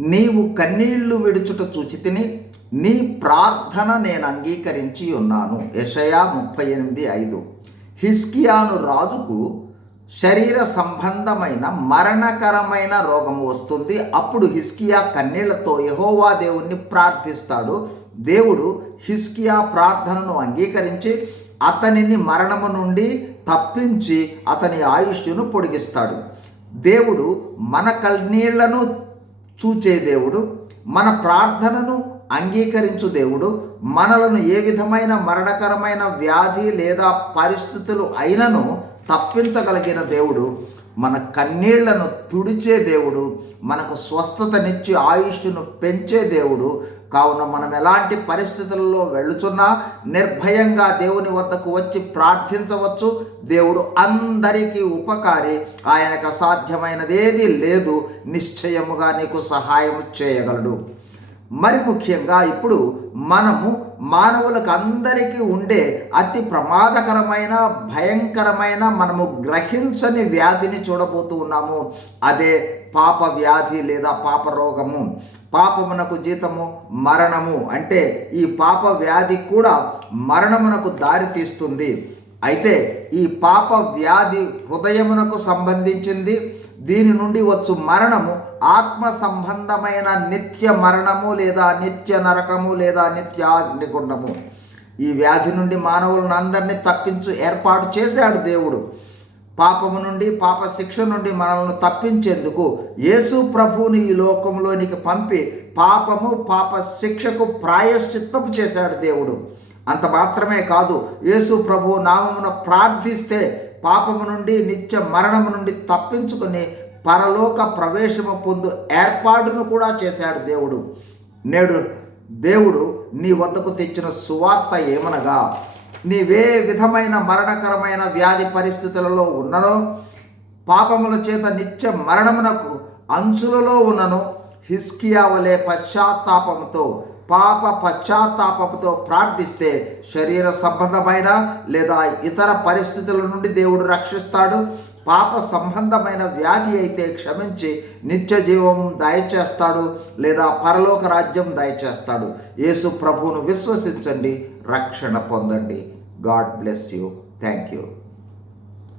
నీవు కన్నీళ్లు విడుచుట చూచితిని, నీ ప్రార్థన నేను అంగీకరించి ఉన్నాను. యెషయా 38:5. హిజ్కియాను రాజుకు శరీర సంబంధమైన మరణకరమైన రోగము వస్తుంది. అప్పుడు హిజ్కియా కన్నీళ్లతో యెహోవా దేవుణ్ణి ప్రార్థిస్తాడు. దేవుడు హిజ్కియా ప్రార్థనను అంగీకరించి అతనిని మరణము నుండి తప్పించి అతని ఆయుష్ను పొడిగిస్తాడు. దేవుడు మన కన్నీళ్లను చూచే దేవుడు, మన ప్రార్థనను అంగీకరించు దేవుడు. మనలను ఏ విధమైన మరణకరమైన వ్యాధి లేదా పరిస్థితులు అయినను తప్పించగలిగిన దేవుడు, మన కన్నీళ్లను తుడిచే దేవుడు, మనకు స్వస్థతనిచ్చి ఆయుష్ను పెంచే దేవుడు. కావున మనం ఎలాంటి పరిస్థితుల్లో వెళ్ళుచున్నా నిర్భయంగా దేవుని వద్దకు వచ్చి ప్రార్థించవచ్చు. దేవుడు అందరికీ ఉపకారి, ఆయనకు అసాధ్యమైనదేది లేదు. నిశ్చయముగా నీకు సహాయం చేయగలడు. మరి ముఖ్యంగా ఇప్పుడు మనము మానవులకు అందరికీ ఉండే అతి ప్రమాదకరమైన భయంకరమైన మనము గ్రహించని వ్యాధిని చూడబోతూ ఉన్నాము. అదే పాప వ్యాధి లేదా పాప రోగము. పాపమునకు జీతము మరణము. అంటే ఈ పాప వ్యాధి కూడా మరణమునకు దారి తీస్తుంది. అయితే ఈ పాప వ్యాధి హృదయమునకు సంబంధించింది. దీని నుండి వచ్చు మరణము ఆత్మ సంబంధమైన నిత్య మరణము లేదా నిత్య నరకము లేదా నిత్య అగ్నిగుండము. ఈ వ్యాధి నుండి మానవులను అందరినీ తప్పించు ఏర్పాటు చేశాడు దేవుడు. పాపము నుండి పాప శిక్ష నుండి మనల్ని తప్పించేందుకు యేసు ప్రభువుని ఈ లోకంలోనికి పంపి పాపము పాప శిక్షకు ప్రాయశ్చిత్తము చేశాడు దేవుడు. అంత మాత్రమే కాదు, యేసు ప్రభువు నామమున ప్రార్థిస్తే పాపము నుండి నిత్య మరణము నుండి తప్పించుకుని పరలోక ప్రవేశము పొందు ఏర్పాటును కూడా చేశాడు దేవుడు. నేడు దేవుడు నీ వద్దకు తెచ్చిన సువార్త ఏమనగా, నీవే విధమైన మరణకరమైన వ్యాధి పరిస్థితులలో ఉన్ననో, పాపముల చేత నిత్య మరణమునకు అంచులలో ఉన్ననో, హిజ్కియా వలె పశ్చాత్తాపముతో పాప పశ్చాత్తాపంతో ప్రార్థిస్తే శరీర సంబంధమైన లేదా ఇతర పరిస్థితుల నుండి దేవుడు రక్షిస్తాడు. పాప సంబంధమైన వ్యాధి అయితే క్షమించి నిత్య జీవం దయచేస్తాడు లేదా పరలోక రాజ్యం దయచేస్తాడు. యేసు ప్రభువును విశ్వసించండి, రక్షణ పొందండి. God bless you. Thank you.